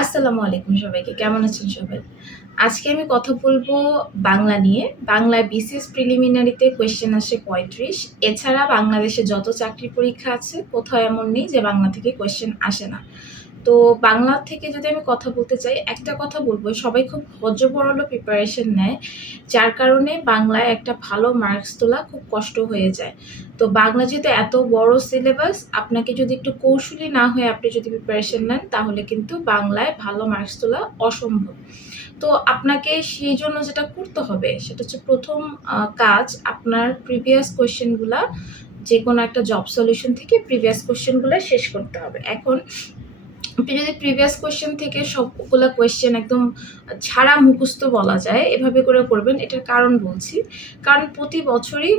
আসসালামু আলাইকুম সবাইকে। কেমন আছেন সবাই? আজকে আমি কথা বলবো বাংলা নিয়ে। বাংলায় বিসিএস প্রিলিমিনারিতে কোয়েশ্চেন আসে ৩৫। এছাড়া বাংলাদেশে যত চাকরির পরীক্ষা আছে কোথাও এমন নেই যে বাংলা থেকে কোয়েশ্চেন আসে না। তো বাংলা থেকে যদি আমি কথা বলতে চাই, একটা কথা বলবো, সবাই খুব হয্যবরল প্রিপারেশন নেয়। যার কারণে বাংলায় একটা ভালো মার্কস তোলা খুব কষ্ট হয়ে যায়। তো বাংলা যেহেতু এত বড় সিলেবাস, আপনাকে যদি একটু কৌশলী না হয়ে আপনি যদি প্রিপারেশন নেন তাহলে কিন্তু বাংলায় ভালো মার্কস তোলা অসম্ভব। তো আপনাকে সেই জন্য যেটা করতে হবে সেটা হচ্ছে প্রথম কাজ আপনার প্রিভিয়াস কোয়েশ্চেনগুলা যেকোনো একটা জব সলিউশন থেকে প্রিভিয়াস কোয়েশ্চেনগুলা শেষ করতে হবে। এখন আপনি যদি প্রিভিয়াস কোয়েশ্চেন থেকে সবগুলা কোয়েশ্চেন একদম ছাড়া মুখস্থ বলা যায় এভাবে করে করবেন, এটার কারণ বলছি। কারণ প্রতি বছরই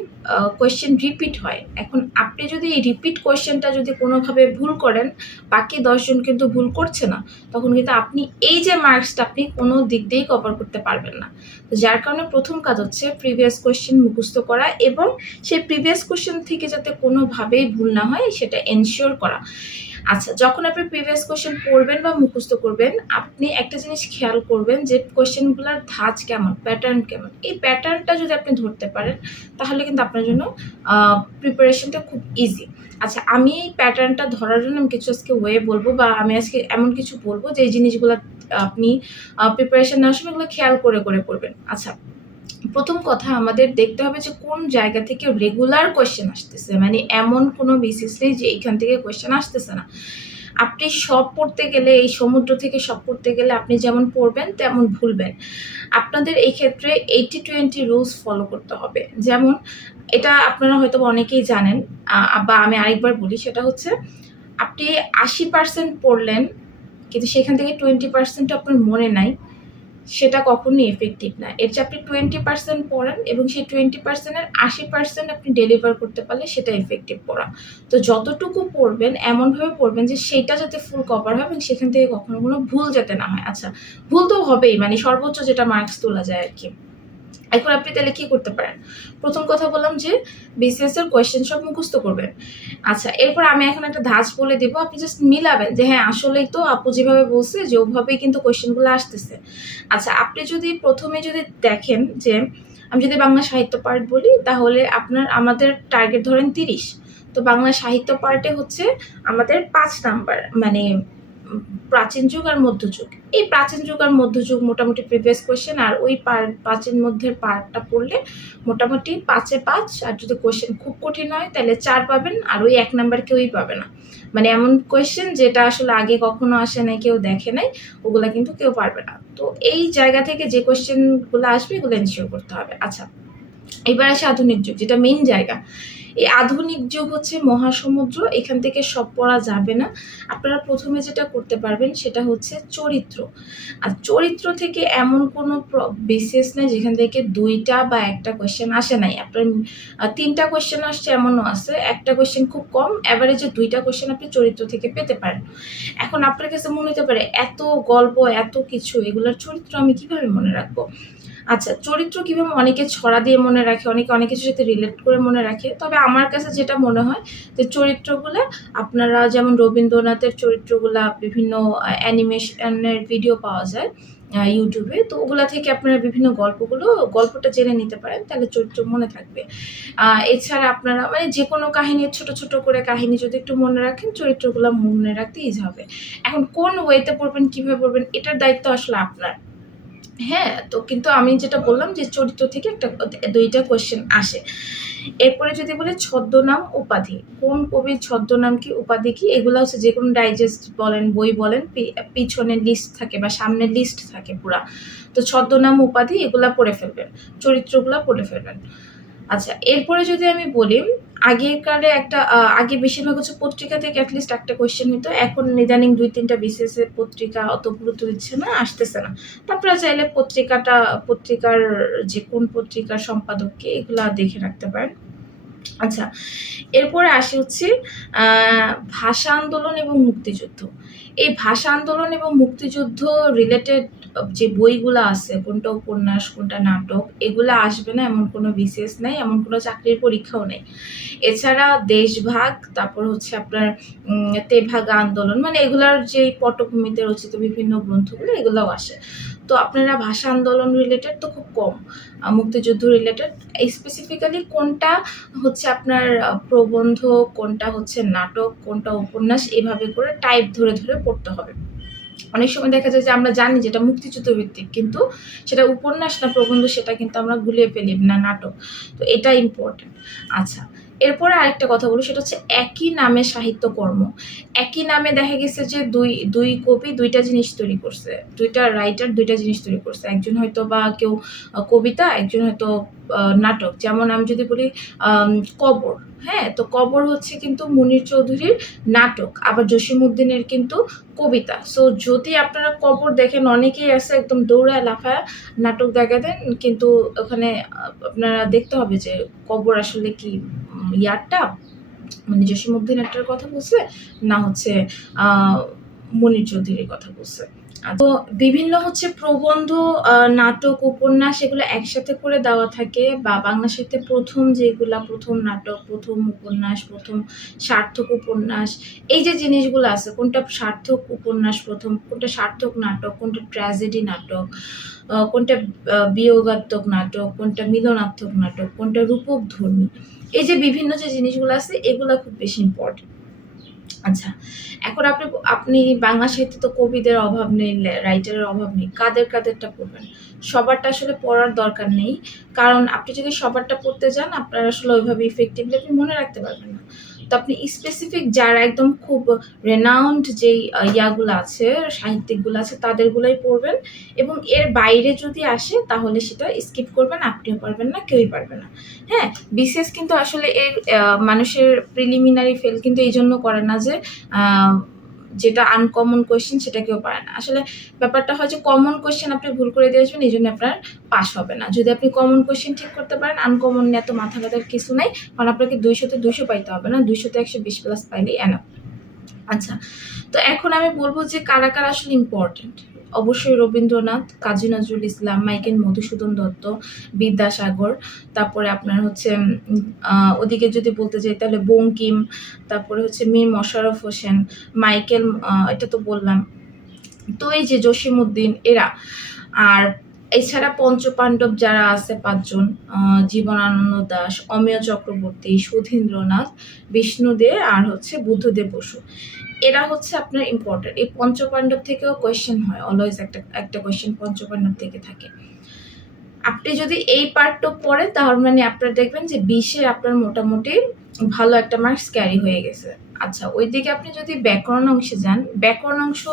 কোয়েশ্চেন রিপিট হয়। এখন আপনি যদি এই রিপিট কোয়েশ্চেনটা যদি কোনোভাবে ভুল করেন, বাকি ১০ জন কিন্তু ভুল করছে না, তখন কিন্তু আপনি এই যে মার্কসটা আপনি কোনো দিক দিয়েই কভার করতে পারবেন না। তো যার কারণে প্রথম কাজ হচ্ছে প্রিভিয়াস কোয়েশ্চেন মুখস্থ করা এবং সেই প্রিভিয়াস কোয়েশ্চেন থেকে যাতে কোনোভাবেই ভুল না হয় সেটা এনশিওর করা। আচ্ছা, যখন আপনি প্রিভিয়াস কোয়েশ্চেন পড়বেন বা মুখস্থ করবেন, আপনি একটা জিনিস খেয়াল করবেন যে কোয়েশ্চেনগুলোর ধাঁচ কেমন, প্যাটার্ন কেমন। এই প্যাটার্নটা যদি আপনি ধরতে পারেন তাহলে কিন্তু আপনার জন্য প্রিপারেশনটা খুব ইজি। আচ্ছা, আমি এই প্যাটার্নটা ধরার জন্য আমি কিছু আজকে ওয়ে বলবো বা আমি আজকে এমন কিছু বলবো যে জিনিসগুলো আপনি প্রিপারেশন নেওয়ার সময় এগুলো খেয়াল করে করে পড়বেন। আচ্ছা, প্রথম কথা আমাদের দেখতে হবে যে কোন জায়গা থেকে রেগুলার কোয়েশ্চেন আসতেছে, মানে এমন কোনো বেসিস নেই যে এইখান থেকে কোয়েশ্চেন আসতেছে না। আপনি সব পড়তে গেলে, এই সমুদ্র থেকে সব পড়তে গেলে আপনি যেমন পড়বেন তেমন ভুলবেন। আপনাদের এই ক্ষেত্রে 80-20 রুলস ফলো করতে হবে। যেমন এটা আপনারা হয়তো অনেকেই জানেন, বা আমি আরেকবার বলি, সেটা হচ্ছে আপনি 80% পড়লেন কিন্তু সেখান থেকে 20% আপনার মনে নাই, সেটা কখনোই এফেক্টিভ না। এর চেয়ে আপনি 20% পড়েন এবং সেই 20% এর 80% আপনি ডেলিভার করতে পারলে সেটা এফেক্টিভ পড়া। তো যতটুকু পড়বেন এমনভাবে পড়বেন যে সেইটা যাতে ফুল কভার হয় এবং সেখান থেকে কখনো কোনো ভুল যাতে না হয়। আচ্ছা, ভুল তো হবেই, মানে সর্বোচ্চ যেটা মার্কস তোলা যায় আরকি। এখন আপনি তাহলে কি করতে পারেন? প্রথম কথা বললাম যে বিসিএস এর কোয়েশ্চেন সব মুখস্থ করবেন। আচ্ছা, এরপর আমি এখন একটা ধাঁচ বলে দিব। আপনি জাস্ট মিলাবেন যে হ্যাঁ, আসলেই তো আপু যেভাবে বলছে যে ওভাবেই কিন্তু কোয়েশ্চেনগুলো আসতেছে। আচ্ছা, আপনি যদি প্রথমে যদি দেখেন যে আমি যদি বাংলা সাহিত্য পার্ট বলি তাহলে আমাদের টার্গেট ধরেন ৩০। তো বাংলা সাহিত্য পার্টে হচ্ছে আমাদের ৫ নাম্বার, মানে প্রাচীন যুগ আর মধ্যযুগ। এই প্রাচীন যুগ আর মধ্যযুগ মোটামুটি প্রিভিয়াস কোয়েশ্চেন, আর ওই প্রাচীন মধ্যের পার্টটা পড়লে মোটামুটি ৫-এ ৫, আর যদি কোয়েশ্চেন খুব কঠিন হয় তাহলে ৪ পাবেন, আর ওই ১ নাম্বার কেউই পাবে না। মানে এমন কোয়েশ্চেন যেটা আসলে আগে কখনো আসে নাই, কেউ দেখে নাই, ওগুলা কিন্তু কেউ পারবে না। তো এই জায়গা থেকে যে কোয়েশ্চেনগুলো আসবে এগুলো এনশিওর করতে হবে। আচ্ছা, এবার আসে আধুনিক যুগ, যেটা মেইন জায়গা। এই আধুনিক যুগ হচ্ছে মহাসমুদ্র, এখান থেকে সব পড়া যাবে না। আপনারা প্রথমে যেটা করতে পারবেন সেটা হচ্ছে চরিত্র। আর চরিত্র থেকে এমন কোনো বিসিএস নেই যেখান থেকে ২টা বা ১টা কোয়েশ্চেন আসে নাই। আপনার ৩টা কোয়েশ্চেন আসছে এমনও আছে, ১টা কোয়েশ্চেন খুব কম, এভারেজে ২টা কোয়েশ্চেন আপনি চরিত্র থেকে পেতে পারেন। এখন আপনার কাছে মনে হতে পারে এত গল্প, এত কিছু, এগুলোর চরিত্র আমি কিভাবে মনে রাখবো? আচ্ছা, চরিত্র কিভাবে অনেকে ছড়া দিয়ে মনে রাখে, অনেকে অনেক কিছুর সাথে রিলেট করে মনে রাখে। তবে আমার কাছে যেটা মনে হয় যে চরিত্রগুলা আপনারা যেমন রবীন্দ্রনাথের চরিত্রগুলা বিভিন্ন অ্যানিমেশনের ভিডিও পাওয়া যায় ইউটিউবে। তো ওগুলা থেকে আপনারা বিভিন্ন গল্পটা জেনে নিতে পারেন, তাহলে চরিত্র মনে থাকবে। এছাড়া আপনারা মানে যেকোনো কাহিনীর ছোট, ছোট করে কাহিনী যদি একটু মনে রাখেন, চরিত্রগুলা মনে রাখতে ইজি হবে। এখন কোন ওয়েতে পড়বেন, কিভাবে পড়বেন, এটার দায়িত্ব আসলে আপনার। হ্যাঁ, তো কিন্তু আমি যেটা বললাম যে চরিত্র থেকে ২টা কোয়েশ্চেন আসে। এরপরে যদি বলি ছদ্মনাম, উপাধি। কোন কবির ছদ্মনাম কি, উপাধি কি, এগুলা হচ্ছে যেকোনো ডাইজেস্ট বলেন, বই বলেন, পিছনে লিস্ট থাকে বা সামনে লিস্ট থাকে পুরা। তো ছদ্মনাম, উপাধি এগুলা পড়ে ফেলবেন, চরিত্রগুলা পড়ে ফেলবেন। আচ্ছা, এরপরে যদি আমি বলি, আগেকারে আগে বেশিরভাগ হচ্ছে পত্রিকা থেকে অ্যাটলিস্ট একটা কোয়েশ্চেন হতো। এখন ইদানিং ২-৩টা বিসিএস এর পত্রিকা অত গুরুত্ব দিচ্ছে না, আসতেছে না। তো আপনারা চাইলে পত্রিকার যে কোন পত্রিকার সম্পাদককে এগুলা দেখে রাখতে পারেন। আচ্ছা, এরপরে আসি হচ্ছে ভাষা আন্দোলন এবং মুক্তিযুদ্ধ। এই ভাষা আন্দোলন এবং মুক্তিযুদ্ধ রিলেটেড যে বইগুলা আছে, কোনটা উপন্যাস, কোনটা নাটক, এগুলা আসবে না এমন কোনো বিসিএস নাই, এমন কোনো চাকরির পরীক্ষাও নেই। এছাড়া দেশভাগ, তারপর হচ্ছে আপনার তেভাগা আন্দোলন, মানে এগুলার যেই পটভূমিতে রচিত বিভিন্ন গ্রন্থগুলো এগুলাও আসে। তো আপনারা ভাষা আন্দোলন রিলেটেড তো খুব কম, মুক্তিযুদ্ধ রিলেটেড স্পেসিফিক্যালি কোনটা হচ্ছে আপনার প্রবন্ধ, কোনটা হচ্ছে নাটক, কোনটা উপন্যাস, এভাবে করে টাইপ ধরে ধরে পড়তে হবে। অনেক সময় দেখা যায় যে আমরা জানি যেটা মুক্তিযুদ্ধ ভিত্তিক, কিন্তু সেটা উপন্যাস না প্রবন্ধ সেটা কিন্তু আমরা গুলিয়ে ফেলি, না নাটক। তো এটা ইম্পর্টেন্ট। আচ্ছা, এরপরে আরেকটা কথা বলি, সেটা হচ্ছে একই নামে সাহিত্যকর্ম। একই নামে দেখা গেছে যে দুই কবি দুইটা জিনিস তৈরি করছে, দুইটা রাইটার দুইটা জিনিস তৈরি করছে। একজন হয়তো বা কেউ কবিতা, একজন হয়তো নাটক। যেমন আমি যদি বলি কবর, হ্যাঁ, তো কবর হচ্ছে কিন্তু মুনীর চৌধুরীর নাটক, আবার জসিমউদ্দিনের কিন্তু কবিতা। সো যদি আপনারা কবর দেখেন, অনেকেই আছে একদম দৌড়ায় লাফায় নাটক দেখা দেন, কিন্তু ওখানে আপনারা দেখতে হবে যে কবর আসলে কি ইয়ারটা মানে জসিমউদ্দিনেরটার কথা বলছে, না হচ্ছে মুনীর চৌধুরীর কথা বলছে। তো বিভিন্ন হচ্ছে প্রবন্ধ, নাটক, উপন্যাস এগুলো একসাথে করে দেওয়া থাকে, বা বাংলা সাহিত্যে প্রথম নাটক, প্রথম উপন্যাস, প্রথম সার্থক উপন্যাস, এই যে জিনিসগুলো আছে, কোনটা সার্থক উপন্যাস প্রথম, কোনটা সার্থক নাটক, কোনটা ট্র্যাজেডি নাটক, কোনটা বিয়োগাত্মক নাটক, কোনটা মিলনাত্মক নাটক, কোনটা রূপকধর্মী, এই যে বিভিন্ন যে জিনিসগুলো আছে এগুলো খুব বেশি ইম্পর্টেন্ট। আচ্ছা, এখন আপনি বাংলা সাহিত্যে তো কবিদের অভাব নেই, রাইটারের অভাব নেই, কাদেরটা পড়বেন? সবারটা আসলে পড়ার দরকার নেই, কারণ আপনি যদি সবারটা পড়তে যান আপনার আসলে ওইভাবে ইফেক্টিভলি আপনি মনে রাখতে পারবেন না। তো আপনি স্পেসিফিক যারা একদম খুব রেনাউন্ড যেই ইয়াগুলো আছে, সাহিত্যিকগুলো আছে, তাদেরগুলোই পড়বেন, এবং এর বাইরে যদি আসে তাহলে সেটা স্কিপ করবেন, আপনিও পারবেন না, কেউই পারবে না। হ্যাঁ, বিসিএস কিন্তু আসলে এর মানুষের প্রিলিমিনারি ফেল কিন্তু এই জন্য করে না যে যেটা আনকমন কোয়েশ্চেন সেটা কেউ পারে না। আসলে ব্যাপারটা হয় যে কমন কোয়েশ্চেন আপনি ভুল করে দিয়ে আসবেন, এই জন্য আপনার পাস হবে না। যদি আপনি কমন কোয়েশ্চেন ঠিক করতে পারেন, আনকমন নিয়ে এত মাথা ব্যথার কিছু নাই, কারণ আপনাকে 200-তে 200 পাইতে হবে না, 200-তে 120 প্লাস পাইলেই এনাফ। আচ্ছা, তো এখন আমি বলবো যে কারা কারা আসলে ইম্পর্টেন্ট। অবশ্যই রবীন্দ্রনাথ, কাজী নজরুল ইসলাম, মাইকেল মধুসূদন দত্ত, বিদ্যাসাগর, তারপরে আপনার হচ্ছে ওদিকে যদি বলতে যাই তাহলে বঙ্কিম, তারপরে হচ্ছে মীর মশাররফ হোসেন, মাইকেল, এটা তো বললাম। তো এই যে জসিমউদ্দিন, এরা। আর এছাড়া পঞ্চপাণ্ডব যারা আছে 5 জন, জীবনানন্দ দাশ, অমেয় চক্রবর্তী, সুধীন্দ্রনাথ, বিষ্ণু দে, আর হচ্ছে বুদ্ধদেব বসু, এরা হচ্ছে আপনার ইম্পর্টেন্ট। এই পঞ্চপাণ্ডব থেকেও কোয়েশ্চেন হয়, অলওয়েজ একটা একটা কোয়েশ্চেন পঞ্চপাণ্ডব থেকে থাকে। আপনি যদি এই পার্টটা পড়েন তাহলে মানে আপনার দেখবেন যে 20-এ আপনার মোটামুটি ভালো একটা মার্কস ক্যারি হয়ে গেছে। আচ্ছা, ওইদিকে আপনি যদি ব্যাকরণ অংশে যান, ব্যাকরণ অংশ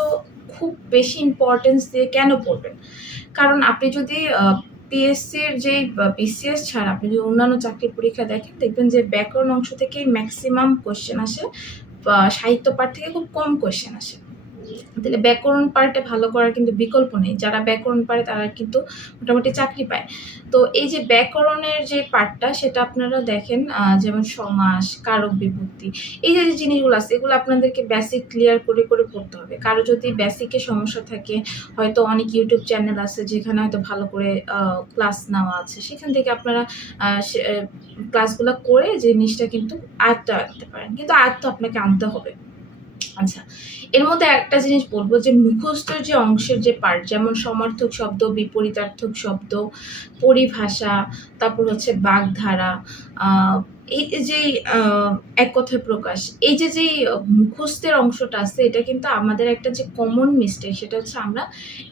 খুব বেশি ইম্পর্টেন্স দিয়ে কেন পড়বেন? কারণ আপনি যদি পিএসসির যে বিসিএস ছাড়া আপনি যদি অন্যান্য চাকরির পরীক্ষা দেখেন, দেখবেন যে ব্যাকরণ অংশ থেকেই ম্যাক্সিমাম কোয়েশ্চেন আসে, সাহিত্য পাঠ থেকে খুব কম কোয়েশ্চেন আসে। তাহলে ব্যাকরণ পার্টে ভালো করার কিন্তু বিকল্প নেই, যারা ব্যাকরণ পারে তারা কিন্তু মোটামুটি চাকরি পায়। তো এই যে ব্যাকরণের যে পার্টটা সেটা আপনারা দেখেন, যেমন সমাস, কারক বিভক্তি, এই যে জিনিসগুলো আছে এগুলো আপনাদেরকে বেসিক ক্লিয়ার করে করে পড়তে হবে। কারো যদি বেসিকে সমস্যা থাকে, হয়তো অনেক ইউটিউব চ্যানেল আছে যেখানে হয়তো ভালো করে ক্লাস নেওয়া আছে, সেখান থেকে আপনারা ক্লাসগুলো করে জিনিসটা কিন্তু আয়ত্ত আনতে পারেন, কিন্তু আয়ত্ত আপনাকে আনতে হবে। আচ্ছা, এর মধ্যে একটা জিনিস বলবো যে মুখস্থ যে অংশের যে পার্ট, যেমন সমার্থক শব্দ, বিপরীতার্থক শব্দ, পরিভাষা, তারপর হচ্ছে বাগধারা, এই যে এক কথায় প্রকাশ, এই যে মুখস্থের অংশটা আছে, এটা কিন্তু আমাদের একটা যে কমন মিস্টেক, সেটা হচ্ছে আমরা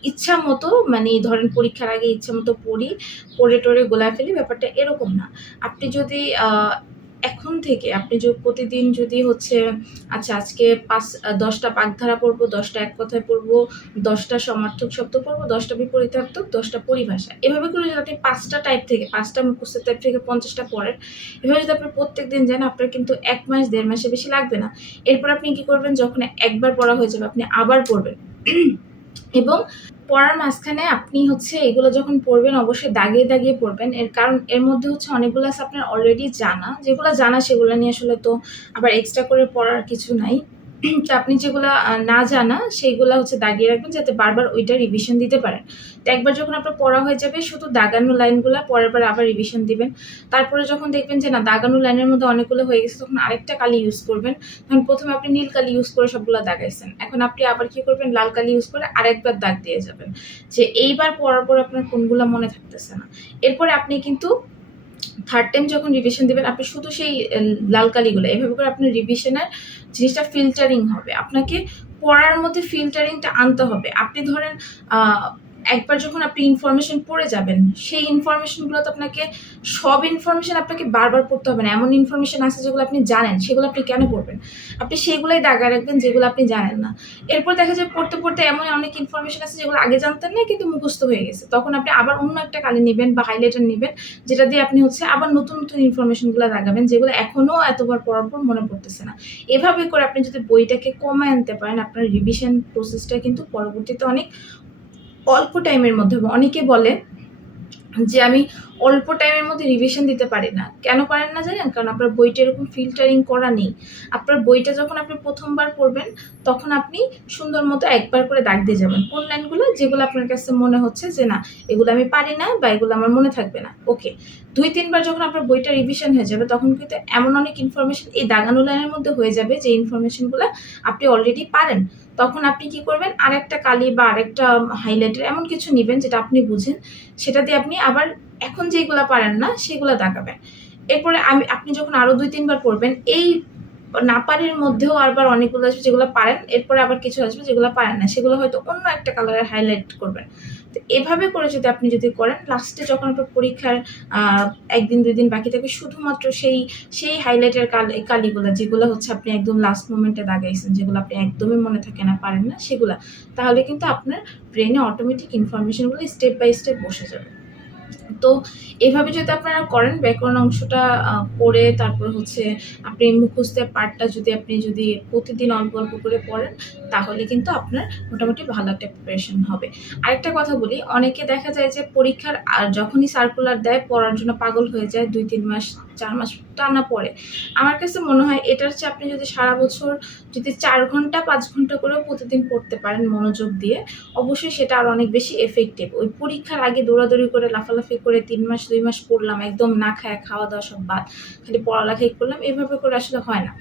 ইচ্ছা মতো, মানে ধরেন পরীক্ষার আগে ইচ্ছা মতো পড়ে টরে গোলায় ফেলি, ব্যাপারটা এরকম না। আপনি যদি এখন থেকে আপনি প্রতিদিন যদি হচ্ছে আচ্ছা আজকে 10টা বাগধারা পড়বো, 10টা এক কথায় পড়বো, 10টা সমার্থক শব্দ পড়বো, 10টা বিপরীতার্থক, 10টা পরিভাষা, এভাবে করে যদি আপনি 5টা টাইপ থেকে 5টা মুখস্থ টাইপ থেকে 50টা পড়েন, এভাবে যদি আপনি প্রত্যেকদিন যান, আপনার কিন্তু 1 মাস 1.5 মাসের বেশি লাগবে না। এরপর আপনি কি করবেন, যখন একবার পড়া হয়ে যাবে আপনি আবার পড়বেন, এবং পড়ার মাঝখানে আপনি হচ্ছে এগুলো যখন পড়বেন অবশ্যই দাগিয়ে দাগিয়ে পড়বেন। এর কারণ এর মধ্যে হচ্ছে অনেকগুলো আছে আপনার অলরেডি জানা, যেগুলো জানা সেগুলো নিয়ে আসলে তো আবার এক্সট্রা করে পড়ার কিছু নাই। তো আপনি যেগুলা না জানা সেইগুলা হচ্ছে দাগিয়ে রাখবেন যাতে বারবার ওইটা রিভিশন দিতে পারেন। তো একবার যখন আপনার পড়া হয়ে যাবে শুধু দাগানো লাইনগুলা পরের বার আবার রিভিশন দিবেন। তারপরে যখন দেখবেন যে না দাগানো লাইনের মধ্যে অনেকগুলো হয়ে গেছে তখন আরেকটা কালি ইউজ করবেন। তখন প্রথমে আপনি নীল কালি ইউজ করে সবগুলো দাগাইছেন, এখন আপনি আবার কি করবেন লাল কালি ইউজ করে আরেকবার দাগ দিয়ে যাবেন, যে এইবার পড়ার পর আপনার কোনগুলো মনে থাকতেছে না। এরপরে আপনি কিন্তু থার্ড টাইম যখন রিভিশন দেবেন আপনি শুধু সেই লাল কালিগুলো এভাবে করে আপনার রিভিশনের জিনিসটা ফিল্টারিং হবে। আপনাকে পড়ার মধ্যে ফিল্টারিংটা আনতে হবে। আপনি ধরেন একবার যখন আপনি ইনফরমেশন পড়ে যাবেন সেই ইনফরমেশনগুলো তো আপনাকে সব ইনফরমেশন আপনাকে বারবার পড়তে হবে না। এমন ইনফরমেশন আছে যেগুলো আপনি জানেন, সেগুলো আপনি কেন পড়বেন? আপনি সেগুলোই দাগায় রাখবেন যেগুলো আপনি জানেন না। এরপর দেখা যায় পড়তে পড়তে এমন অনেক ইনফরমেশন আছে যেগুলো আগে জানতেন না কিন্তু মুখস্থ হয়ে গেছে, তখন আপনি আবার অন্য একটা কালি নেবেন বা হাইলাইটার নেবেন যেটা দিয়ে আপনি হচ্ছে আবার নতুন নতুন ইনফরমেশনগুলো দাগাবেন যেগুলো এখনো এতবার পড়ার পর মনে পড়তেছে না। এভাবে করে আপনি যদি বইটাকে কমায় আনতে পারেন আপনার রিভিশন প্রসেসটা কিন্তু পরবর্তীতে অনেক অল্প টাইমের মধ্যে হবে। অনেকে বলে যে আমি অল্প টাইমের মধ্যে রিভিশন দিতে পারি না। কেন পারেন না জানেন? কারণ আপনার বইটা এরকম ফিল্টারিং করা নেই। আপনার বইটা যখন আপনি প্রথমবার পড়বেন তখন আপনি সুন্দর মতো একবার করে দাগ দিয়ে যাবেন কোন লাইনগুলো যেগুলো আপনার কাছে মনে হচ্ছে যে না এগুলো আমি পারি না বা এগুলো আমার মনে থাকবে না। ওকে, 2-3 বার যখন আপনার বইটা রিভিশন হয়ে যাবে তখন কিন্তু এমন অনেক ইনফরমেশন এই দাগানো লাইনের মধ্যে হয়ে যাবে যে ইনফরমেশনগুলো আপনি অলরেডি পারেন। তখন আপনি কি করবেন আরেকটা কালি বা আরেকটা হাইলাইটার এমন কিছু নিবেন যেটা আপনি বুঝেন, সেটা দিয়ে আপনি আবার এখন যেগুলা পারেন না সেগুলা দাগাবেন। এরপরে আপনি যখন আরো 2-3 বার পড়বেন এই না পারের মধ্যেও আবার অনেকগুলো আসবে যেগুলো পারেন, এরপরে আবার কিছু আসবে যেগুলো পারেন না, সেগুলো হয়তো অন্য একটা কালারের হাইলাইট করবেন। তো এভাবে করে যদি করেন লাস্টে যখন আপনার পরীক্ষার 1-2 দিন বাকি থাকবে শুধুমাত্র সেই হাইলাইটের কালিগুলো যেগুলো হচ্ছে আপনি একদম লাস্ট মোমেন্টে দাগাইছেন, যেগুলো আপনি একদমই মনে থাকে না পারেন না সেগুলা, তাহলে কিন্তু আপনার ব্রেনে অটোমেটিক ইনফরমেশনগুলো স্টেপ বাই স্টেপ বসে যাবে। তো এভাবে যদি আপনারা করেন ব্যাকরণ অংশটা পড়ে তারপর হচ্ছে আপনি মুখস্থের পার্টটা যদি প্রতিদিন অল্প অল্প করে পড়েন তাহলে কিন্তু আপনার মোটামুটি ভালো একটা প্রিপারেশন হবে। আরেকটা কথা বলি, অনেকে দেখা যায় যে পরীক্ষার যখনই সার্কুলার দেয় পড়ার জন্য পাগল হয়ে যায়, 2-3 মাস 4 মাস টানা পড়ে। আমার কাছে মনে হয় এটার চেয়ে আপনি যদি সারা বছর যদি 4 ঘন্টা 5 ঘন্টা করেও প্রতিদিন পড়তে পারেন মনোযোগ দিয়ে, অবশ্যই সেটা আরো অনেক বেশি এফেক্টিভ। ওই পরীক্ষার আগে দৌড়াদৌড়ি করে লাফালাফি করে 3 মাস 2 মাস পড়লাম একদম না খায়, খাওয়া দাওয়া সব বাদ, খালি পড়ালেখাই করলাম, এভাবে করে আসলে হয় না।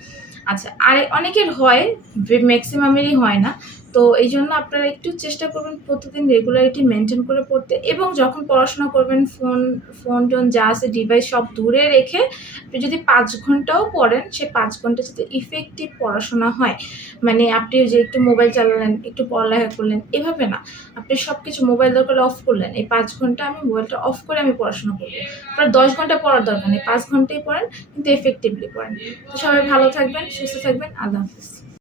আচ্ছা, আর অনেকের হয়, ম্যাক্সিমামেরই হয় না। তো এই জন্য আপনারা একটু চেষ্টা করবেন প্রতিদিন রেগুলারিটি মেনটেন করে পড়তে, এবং যখন পড়াশোনা করবেন ফোন টোন যা আছে ডিভাইস সব দূরে রেখে আপনি যদি 5 ঘন্টাও পড়েন সে 5 ঘন্টা যাতে ইফেক্টিভ পড়াশোনা হয়। মানে আপনি যে একটু মোবাইল চালালেন একটু পড়ালেখা করলেন এভাবে না, আপনি সব কিছু মোবাইল দরকার অফ করলেন, এই 5 ঘন্টা আমি মোবাইলটা অফ করে আমি পড়াশোনা করবো। আপনার 10 ঘন্টা পড়ার দরকার নেই, 5 ঘন্টাই পড়েন কিন্তু এফেক্টিভলি পড়েন। তো সবাই ভালো থাকবেন, সুস্থ থাকবেন, আল্লাহ হাফিজ।